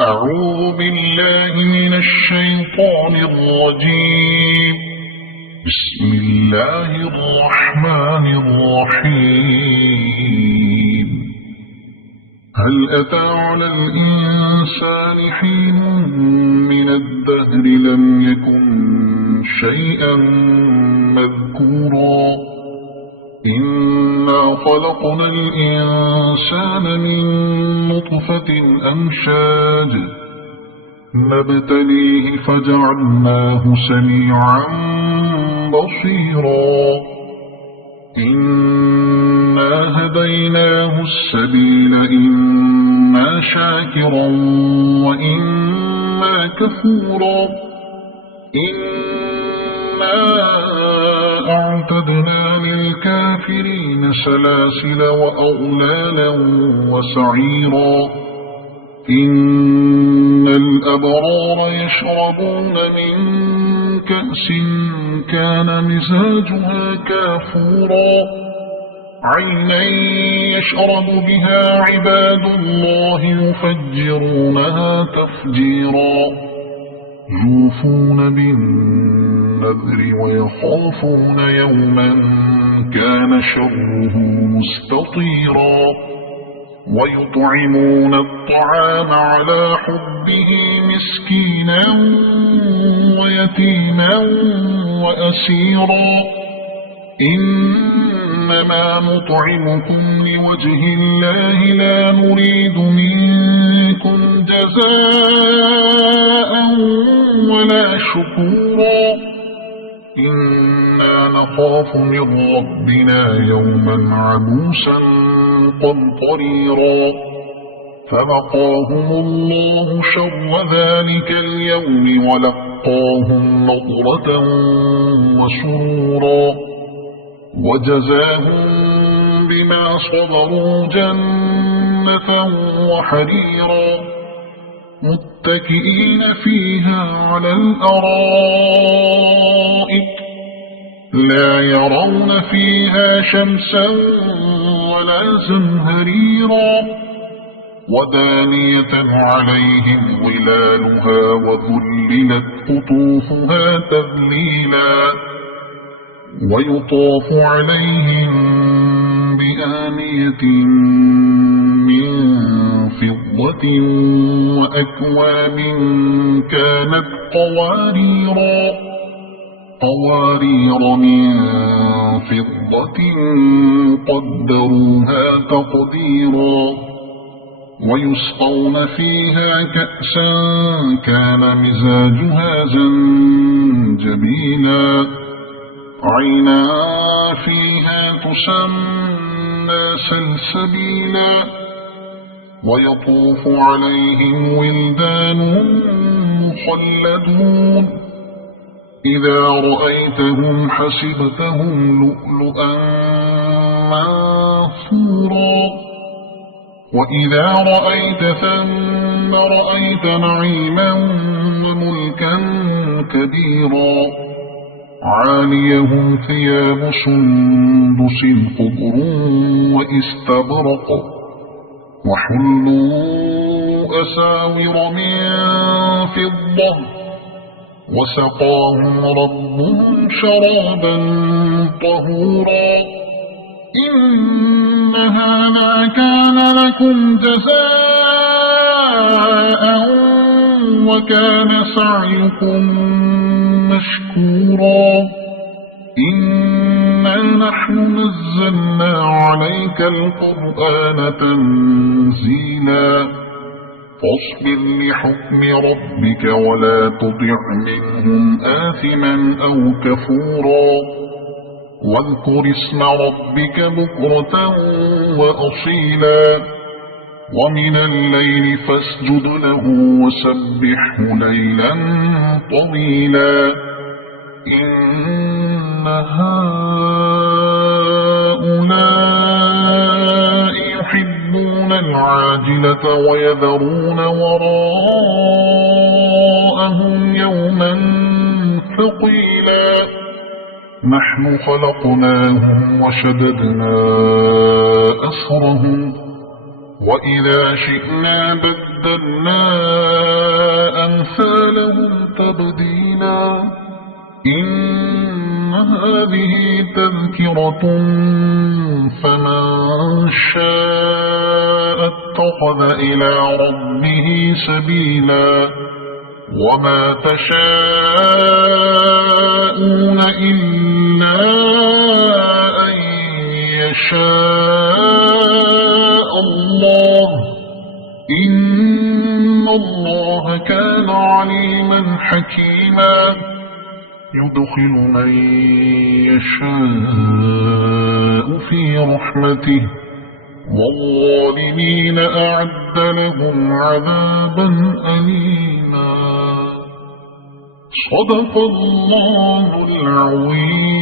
أعوذ بالله من الشيطان الرجيم. بسم الله الرحمن الرحيم. هل أتى على الإنسان حين من الدهر لم يكن شيئا مذكورا إنا خلقنا الإنسان من نطفة أمشاج نبتليه فجعلناه سميعا بصيرا إنا هديناه السبيل إما شاكرا وإما كفورا إنا أعتدنا للكافرين سلاسل وأغلالا وسعيرا إن الأبرار يشربون من كأس كان مزاجها كافورا عينا يشرب بها عباد الله يفجرونها تفجيرا يوفون بالنذر ويخافون يوما كان شره مستطيرا ويطعمون الطعام على حبه مسكينا ويتيما وأسيرا إنما نطعمكم لوجه الله لا نريد منكم جزاء ولا شكورا إنا نخاف من ربنا يوما عبوسا قمطريرا فوقاهم الله شر ذلك اليوم ولقاهم نضرة وسرورا وجزاهم بما صبروا جنة وحريرا متكئين فيها على الأرائك لا يرون فيها شمسا ولا زمهريرا ودانية عليهم ظلالها وذللت قطوفها تذليلا ويطاف عليهم بآنية من فضة وأكواب كانت قوارير من فضة قدروها تقديرا ويسقون فيها كأسا كان مزاجها زنجبيلا عينا فيها تسمى سلسبيلا ويطوف عليهم ولدان مخلدون إذا رأيتهم حسبتهم لؤلؤا منثورا وإذا رأيت ثم رأيت نعيما وملكا كبيرا عاليهم ثياب سندس خضر واستبرق وحلوا أساور من فضة وسقاهم ربهم شرابا طهورا إن هذا كان لكم جزاء وكان سعيكم مشكورا إنا نحن نزلنا عليك القرآن تنزيلا فاصبر لحكم ربك ولا تطع منهم آثما أو كفورا واذكر اسم ربك بكرة وأصيلا ومن الليل فاسجد له وسبحه ليلا طويلا إن هؤلاء يحبون العاجلة ويذرون وراءهم يوما ثقيلا نحن خلقناهم وشددنا أسرهم وإذا شئنا بدلنا وبدلنا أمثالهم تبديلا إن هذه تذكرة فمن شاء اتخذ إلى ربه سبيلا وما تشاءون إلا أن يشاء الله إن الله كان عليما حكيما يدخل من يشاء في رحمته والظالمين أعد لهم عذابا أليما صدق الله العظيم.